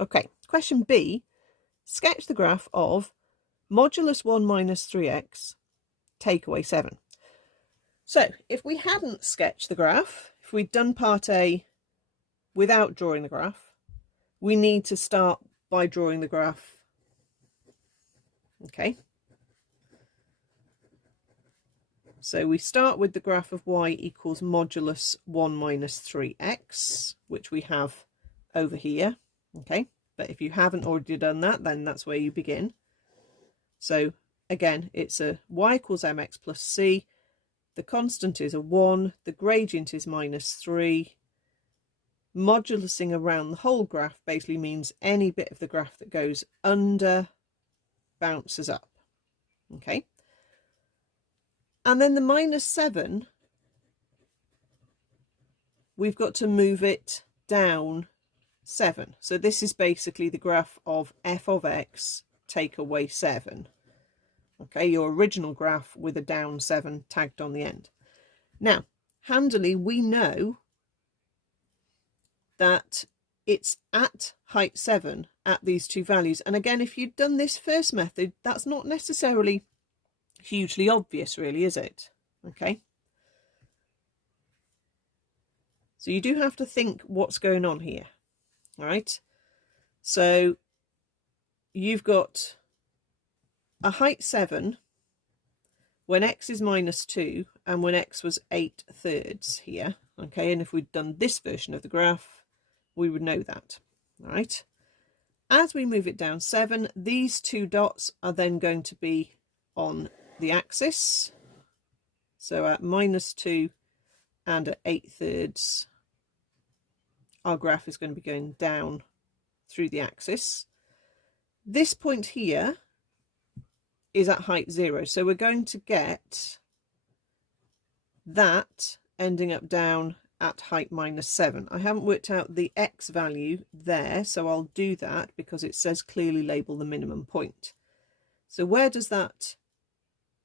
Okay, question B, sketch the graph of modulus 1 minus 3x, take away 7. So if we hadn't sketched the graph, if we'd done part A without drawing the graph, we need to start by drawing the graph. Okay. So we start with the graph of y equals modulus 1 minus 3x, which we have over here. Okay, but if you haven't already done that, then that's where you begin. So again, it's a y equals mx plus c. The constant is a 1. The gradient is minus 3. Modulusing around the whole graph basically means any bit of the graph that goes under bounces up. Okay. And then the minus 7, we've got to move it down 7. So this is basically the graph of f of x take away 7. Okay, your original graph with a down 7 tagged on the end. Now, handily, we know that it's at height 7 at these two values. And again, if you'd done this first method, that's not necessarily hugely obvious, really, is it? Okay. So you do have to think what's going on here. All right. So you've got a height 7 when x is minus 2 and when x was 8/3 here. Okay. And if we'd done this version of the graph, we would know that. All right. As we move it down 7, these two dots are then going to be on the axis. So at minus 2 and at 8/3, our graph is going to be going down through the axis. This point here is at height 0. So we're going to get that ending up down at height minus 7. I haven't worked out the x value there, so I'll do that because it says clearly label the minimum point. So where does that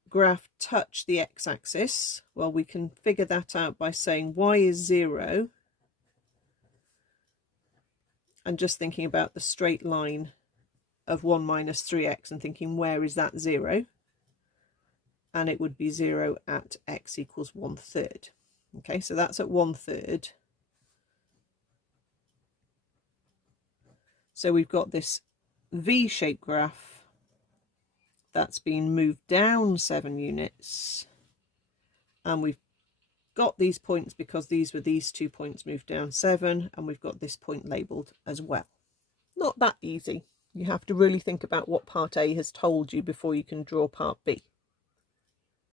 graph touch the x-axis? Well, we can figure that out by saying y is 0 and just thinking about the straight line of 1 minus 3x and thinking where is that 0? And it would be 0 at x equals 1/3. Okay, so that's at 1/3. So we've got this V-shaped graph that's been moved down 7 units, and we've got these points because these were these 2 points moved down 7, and we've got this point labelled as well. Not that easy. You have to really think about what part A has told you before you can draw part B.